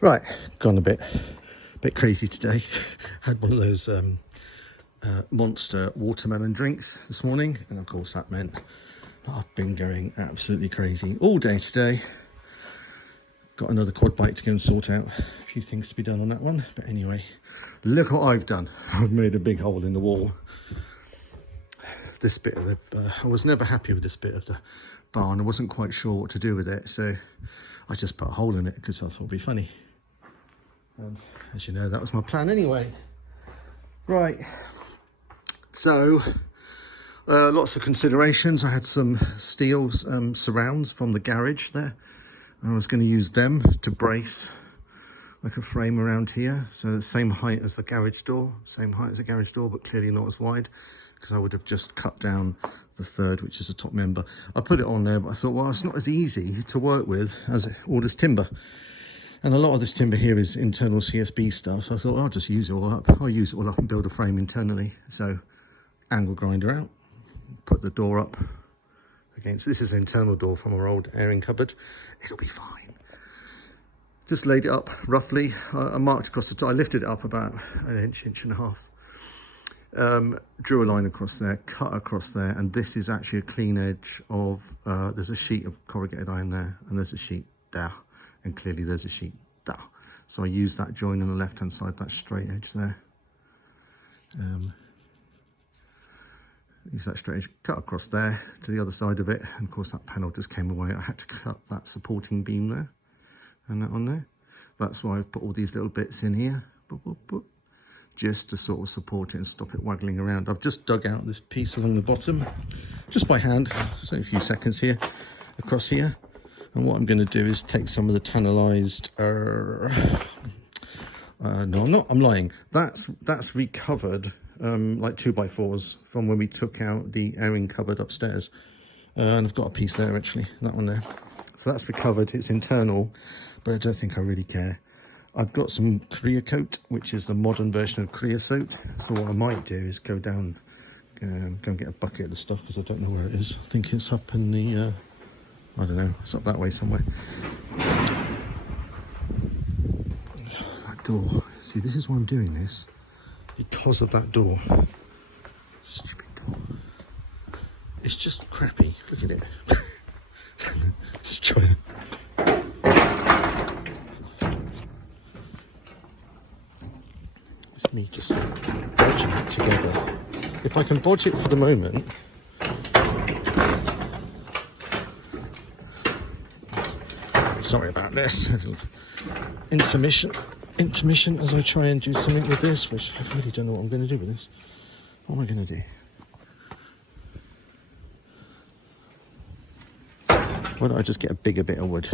Right, gone a bit crazy today. Had one of those monster watermelon drinks this morning, and of course that meant I've been going absolutely crazy all day today. Got another quad bike to go and sort out. A few things to be done on that one, but anyway, look what I've done. I've made a big hole in the wall. This bit of the I was never happy with this bit of the barn. I wasn't quite sure what to do with it, so I just put a hole in it because I thought it'd be funny. And as you know, that was my plan anyway. Right, so lots of considerations. I had some steel surrounds from the garage there. I was going to use them to brace like a frame around here, so the same height as the garage door, but clearly not as wide, because I would have just cut down the third, which is the top member. I put it on there, but I thought, well, it's not as easy to work with as all this timber. And a lot of this timber here is internal CSB stuff, so I thought, I'll just use it all up. I'll use it all up and build a frame internally. So, angle grinder out, put the door up against, this is an internal door from our old airing cupboard. It'll be fine. Just laid it up roughly. I marked across the top, I lifted it up about an inch and a half. Drew a line across there, cut across there, and this is actually a clean edge of, there's a sheet of corrugated iron there, and there's a sheet there. And clearly there's a sheet there. So I used that join on the left hand side, that straight edge there. Use that straight edge, cut across there to the other side of it, and of course that panel just came away. I had to cut that supporting beam there and that on there. That's why I've put all these little bits in here, just to sort of support it and stop it waggling around. I've just dug out this piece along the bottom, just by hand, so a few seconds here, across here. And what I'm going to do is take some of the tannalized, no, I'm lying. That's recovered like 2x4s from when we took out the airing cupboard upstairs. And I've got a piece there actually, that one there. So that's recovered, it's internal, but I don't think I really care. I've got some Creocoat, which is the modern version of creosote. So what I might do is go down, go and get a bucket of the stuff, because I don't know where it is. I think it's up in the, I don't know, it's up that way somewhere. That door. See, this is why I'm doing this. Because of that door. Stupid door. It's just crappy. Look at it. Just trying. It's me just bodging it together. If I can bodge it for the moment. Sorry about this. Intermission as I try and do something with this, which I really don't know what I'm going to do with this. What am I going to do? Why don't I just get a bigger bit of wood?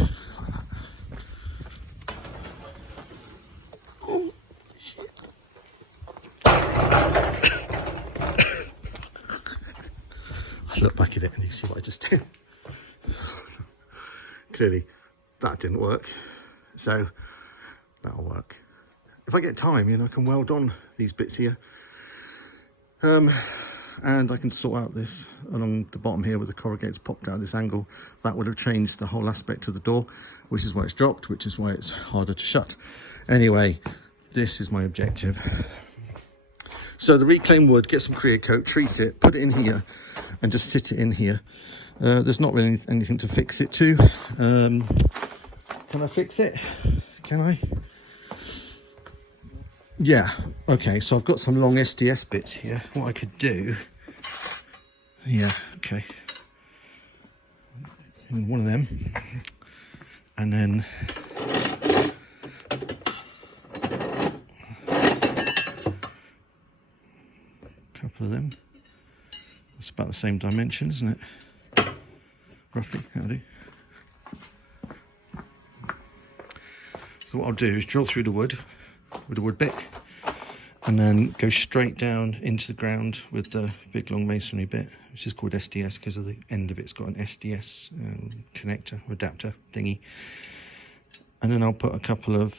Oh, shit. I look back at it and you see what I just did. Clearly that didn't work, so that'll work. If I get time, you know, I can weld on these bits here, and I can sort out this along the bottom here with the corrugates popped out at this angle. That would have changed the whole aspect of the door, which is why it's dropped, which is why it's harder to shut. Anyway, this is my objective. So the reclaimed wood, get some Creocoat, treat it, put it in here, and just sit it in here. There's not really anything to fix it to. Can I fix it? Can I? Yeah, okay, so I've got some long SDS bits here. What I could do, yeah, okay. One of them, and then a couple of them. It's about the same dimension, isn't it? Roughly, that'll do. So what I'll do is drill through the wood with a wood bit, and then go straight down into the ground with the big long masonry bit, which is called SDS because of the end of it's got an SDS connector or adapter thingy. And then I'll put a couple of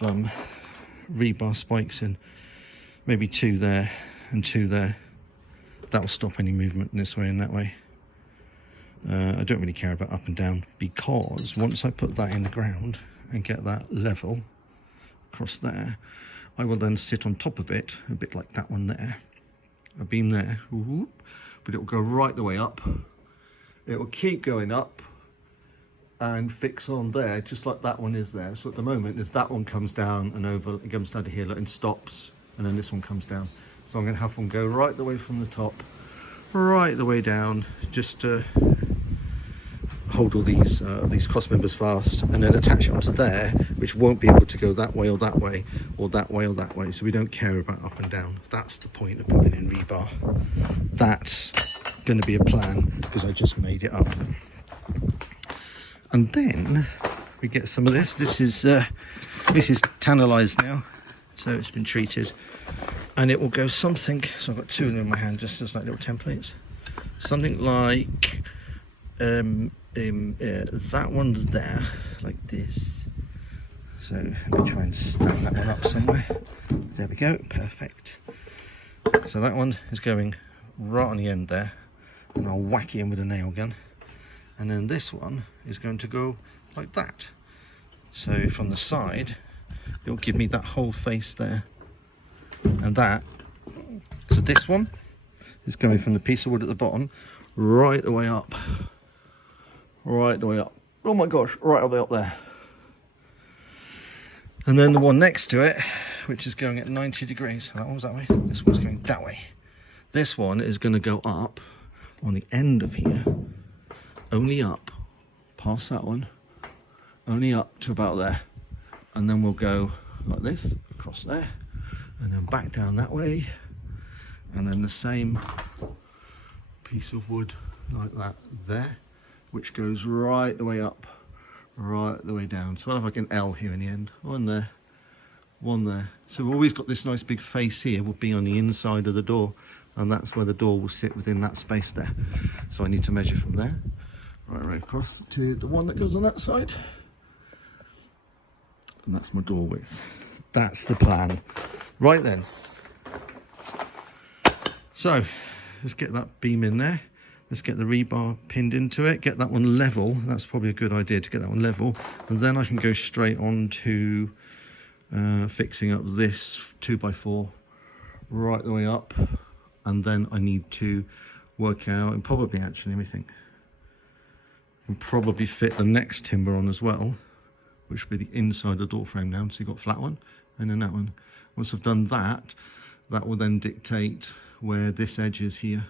rebar spikes in, maybe 2 there and 2 there. That'll stop any movement in this way and that way. I don't really care about up and down, because once I put that in the ground and get that level, across there, I will then sit on top of it, a bit like that one there, a beam there, but it will go right the way up. It will keep going up and fix on there, just like that one is there. So at the moment, as that one comes down and over, it comes down to here and stops, and then this one comes down. So I'm going to have one go right the way from the top, right the way down, just to hold all these cross members fast, and then attach it onto there, which won't be able to go that way or that way, or that way or that way. So we don't care about up and down. That's the point of putting in rebar. That's going to be a plan, because I just made it up. And then we get some of this. This is tannalized now, so it's been treated, and it will go something. So I've got two of them in my hand, just as like little templates. Something like that one's there, like this. So let me try and stand that one up somewhere. There we go, perfect. So that one is going right on the end there, and I'll whack it in with a nail gun. And then this one is going to go like that. So from the side, it will give me that whole face there. And that, so this one is going from the piece of wood at the bottom, right the way up. Right the way up. Oh my gosh, right all the way up there. And then the one next to it, which is going at 90 degrees. So that one's that way, this one's going that way. This one is going to go up on the end of here, only up, past that one, only up to about there, and then we'll go like this, across there, and then back down that way, and then the same piece of wood like that there, which goes right the way up, right the way down. So I'll have like an L here in the end, one there, one there. So we've always got this nice big face here, will be on the inside of the door, and that's where the door will sit within that space there. So I need to measure from there right across to the one that goes on that side, and that's my door width. That's the plan. Right then, so let's get that beam in there, let's get the rebar pinned into it, get that one level. That's probably a good idea, to get that one level, and then I can go straight on to fixing up this 2x4 right the way up. And then I need to work out, and probably actually, let me think, and probably fit the next timber on as well, which will be the inside of the door frame now. So you've got flat one and then that one. Once I've done that, that will then dictate where this edge is here.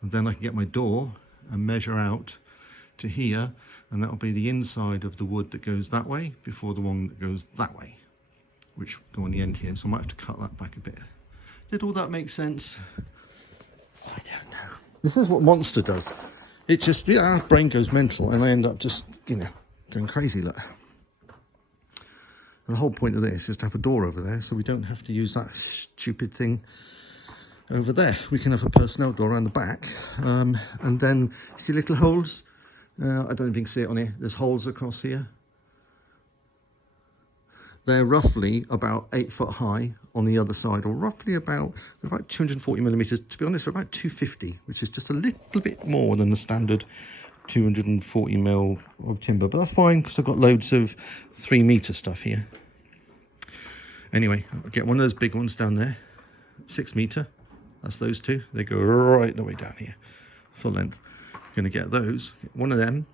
And then I can get my door and measure out to here, and that will be the inside of the wood that goes that way before the one that goes that way, which will go on the end here. So I might have to cut that back a bit. Did all that make sense? I don't know. This is what Monster does. It just, yeah, our brain goes mental, and I end up just, you know, going crazy. Look. And the whole point of this is to have a door over there, so we don't have to use that stupid thing over there. We can have a personnel door around the back, and then see little holes. I don't even see it on here. There's holes across here. They're roughly about 8 foot high on the other side, or roughly about 240 millimeters. To be honest, they're about 250, which is just a little bit more than the standard 240 mil of timber, but that's fine because I've got loads of 3 meter stuff here. Anyway, I'll get one of those big ones down there, 6 meter. That's those two. They go right the way down here, full length. I'm going to get those. One of them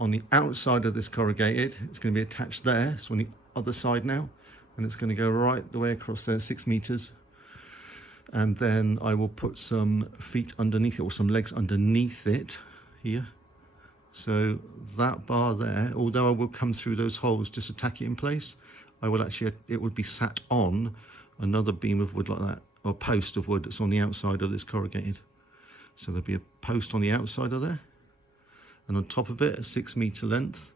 on the outside of this corrugated. It's going to be attached there. So on the other side now, and it's going to go right the way across there, 6 meters. And then I will put some feet underneath it, or some legs underneath it here. So that bar there, although I will come through those holes just to tack it in place, I will actually, it would be sat on another beam of wood like that, or post of wood that's on the outside of this corrugated. So there'll be a post on the outside of there, and on top of it, a 6 meter length.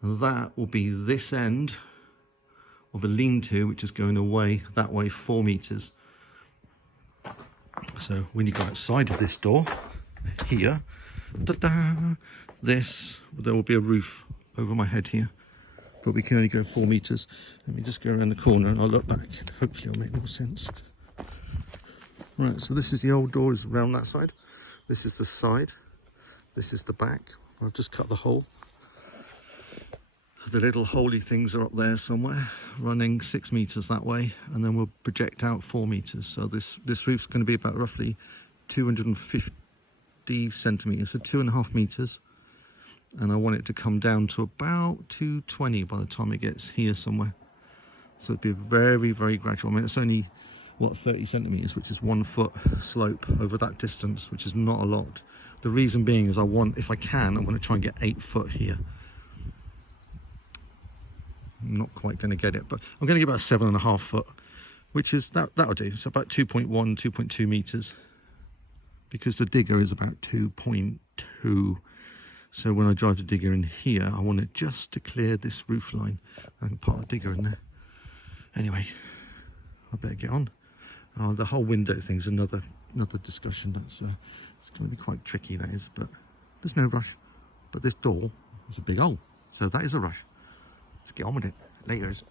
And that will be this end of a lean-to, which is going away that way 4 meters. So when you go outside of this door here, there will be a roof over my head here, but we can only go 4 meters. Let me just go around the corner and I'll look back. Hopefully it'll make more sense. Right, so this is the old door, is around that side. This is the side. This is the back. I've just cut the hole. The little holy things are up there somewhere, running 6 meters that way, and then we'll project out 4 meters. So this roof's going to be about roughly 250 centimeters, so 2.5 meters. And I want it to come down to about 220 by the time it gets here somewhere. So it'd be very, very gradual. I mean, it's only, what, 30 centimeters, which is 1 foot slope over that distance, which is not a lot. The reason being is I want, if I can, I want to try and get 8 foot here. I'm not quite going to get it, but I'm going to get about 7.5 foot, which is, that'll do. So about 2.1, 2.2 meters, because the digger is about 2.2. So when I drive the digger in here, I want it just to clear this roof line. I can put the digger in there. Anyway, I better get on. The whole window thing's another discussion. That's it's going to be quite tricky, that is, but there's no rush. But this door is a big hole, so that is a rush. Let's get on with it. Laters.